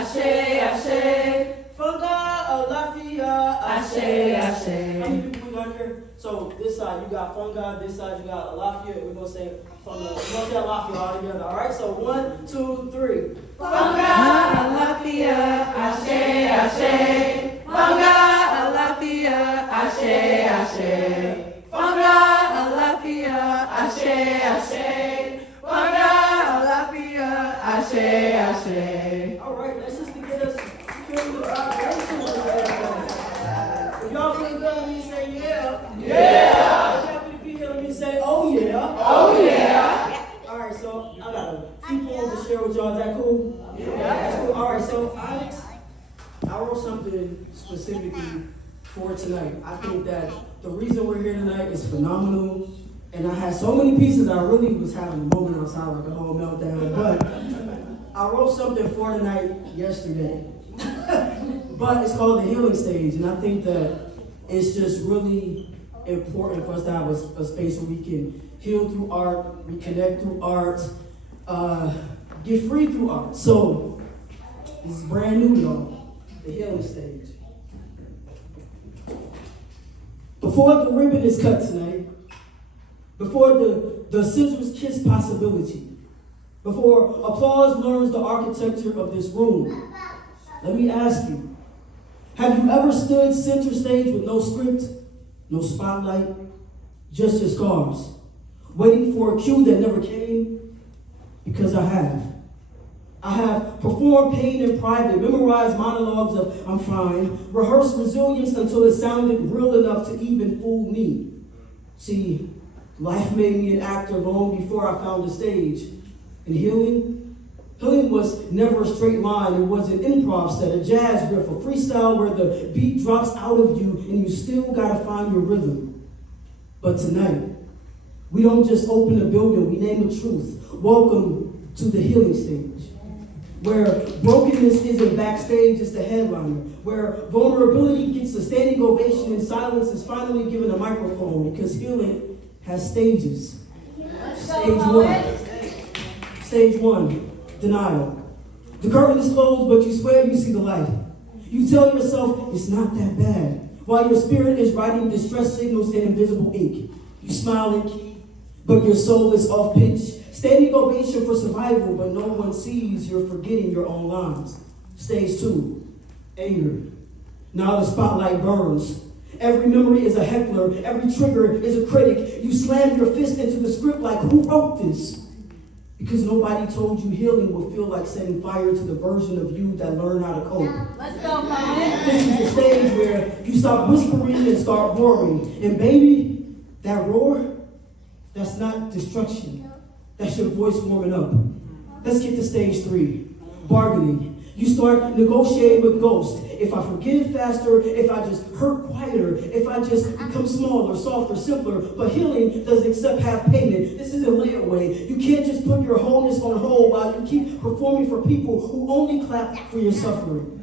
Ashe, Ashe. Funga, Alafia, Ashe, Ashe. How many people we got here? So this side you got Funga, this side you got Alafia. We're gonna say Funga. We're gonna say Alafia all together. All right. So 1, 2, 3. Funga, Alafia, Ashe, Ashe. Funga, Alafia, Ashe, Ashe. Funga, Alafia, Ashe, Ashe. Funga, Alafia, Ashe, Ashe. All right. Let's just get us feeling the vibration. If y'all feel good, let me say yeah. Yeah. If y'all happy to be here, let me say oh yeah. Oh yeah. All right. So I got a few poems to share with y'all. Is that cool? Yeah. That's cool. All right. So I wrote something specifically for tonight. I think that the reason we're here tonight is phenomenal. And I had so many pieces I really was having a moment outside like a whole meltdown. But I wrote something for tonight yesterday. But it's called the healing stage. And I think that it's just really important for us to have a space where we can heal through art, reconnect through art, get free through art. So this is brand new, y'all. The healing stage. Before the ribbon is cut tonight, before the scissors kiss possibility, before applause learns the architecture of this room, let me ask you, have you ever stood center stage with no script, no spotlight, just your scars, waiting for a cue that never came? Because I have. I have performed pain in private, memorized monologues of I'm fine, rehearsed resilience until it sounded real enough to even fool me. See, life made me an actor long before I found the stage. And healing was never a straight line. It was an improv set, a jazz riff, a freestyle where the beat drops out of you and you still gotta find your rhythm. But tonight, we don't just open a building, we name the truth. Welcome to the healing stage, where brokenness isn't backstage, it's the headliner, where vulnerability gets a standing ovation and silence is finally given a microphone, because healing has stages. Stage one, denial. The curtain is closed, but you swear you see the light. You tell yourself it's not that bad, while your spirit is writing distress signals in invisible ink. You smile in key, but your soul is off pitch. Standing ovation for survival, but no one sees you're forgetting your own lines. Stage two, anger. Now the spotlight burns. Every memory is a heckler. Every trigger is a critic. You slam your fist into the script like, who wrote this? Because nobody told you healing would feel like setting fire to the version of you that learned how to cope. Let's go, man. This is the stage where you stop whispering and start roaring. And baby, that roar, that's not destruction. That's your voice warming up. Let's get to stage three, bargaining. You start negotiating with ghosts. If I forgive faster, if I just hurt quieter, if I just become smaller, softer, simpler. But healing doesn't accept half payment. This is a layaway. You can't just put your wholeness on hold while you keep performing for people who only clap for your suffering.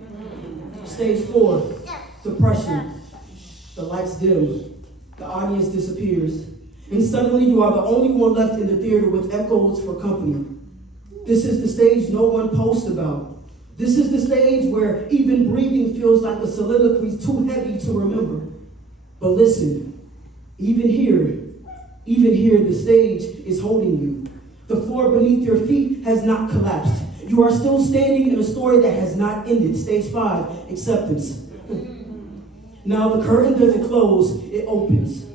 Stage four, depression. The lights dim. The audience disappears. And suddenly you are the only one left in the theater with echoes for company. This is the stage no one posts about. This is the stage where even breathing feels like a soliloquy too heavy to remember. But listen, even here, the stage is holding you. The floor beneath your feet has not collapsed. You are still standing in a story that has not ended. Stage 5, acceptance. Now the curtain doesn't close, it opens.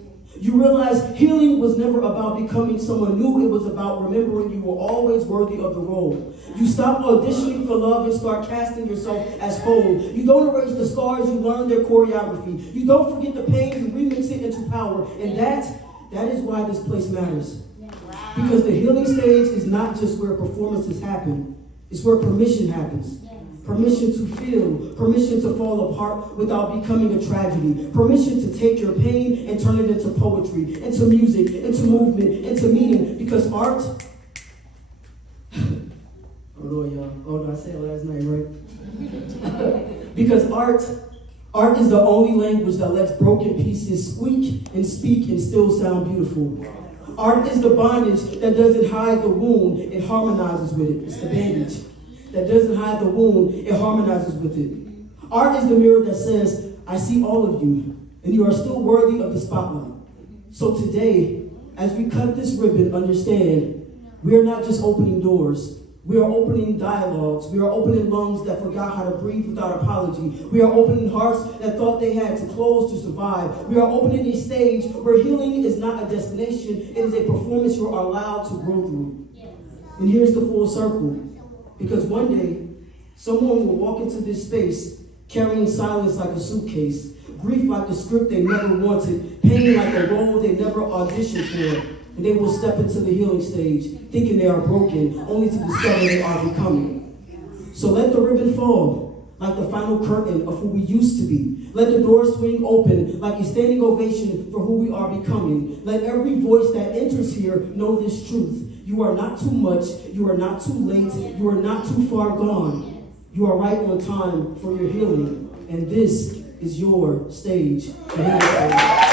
You realize healing was never about becoming someone new. It was about remembering you were always worthy of the role. You stop auditioning for love and start casting yourself as whole. You don't erase the scars, you learn their choreography. You don't forget the pain, you remix it into power. And that is why this place matters. Because the healing stage is not just where performances happen. It's where permission happens. Permission to feel, permission to fall apart without becoming a tragedy, permission to take your pain and turn it into poetry, into music, into movement, into meaning, because art, oh Lord, y'all, oh no, I said it last night, right? Because art is the only language that lets broken pieces squeak and speak and still sound beautiful. Art is the bondage that doesn't hide the wound, it harmonizes with it, it's the bandage. that doesn't hide the wound, it harmonizes with it. Art is the mirror that says, I see all of you, and you are still worthy of the spotlight. So today, as we cut this ribbon, understand, we are not just opening doors. We are opening dialogues. We are opening lungs that forgot how to breathe without apology. We are opening hearts that thought they had to close to survive. We are opening a stage where healing is not a destination. It is a performance you are allowed to grow through. And here's the full circle. Because one day, someone will walk into this space carrying silence like a suitcase, grief like the script they never wanted, pain like a role they never auditioned for. And they will step into the healing stage, thinking they are broken, only to discover they are becoming. So let the ribbon fall, like the final curtain of who we used to be. Let the door swing open, like a standing ovation for who we are becoming. Let every voice that enters here know this truth. You are not too much, you are not too late, you are not too far gone. You are right on time for your healing, and this is your stage. The healing stage.